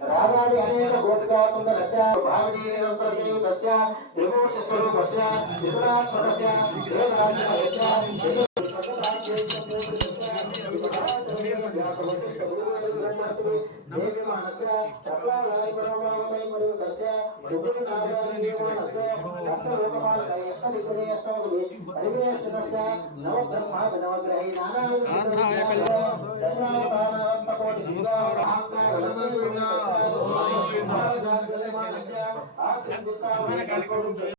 రాజాది అనేక గోపికాకుంద లక్ష్య భామినీ నిరంతర సేవితస్య త్రిమూర్తి స్వరూపస్య ಕಾಲಗಳೆ ಮಾಡಿದ್ಯಾ ಆ ಸಿಂಧುಕ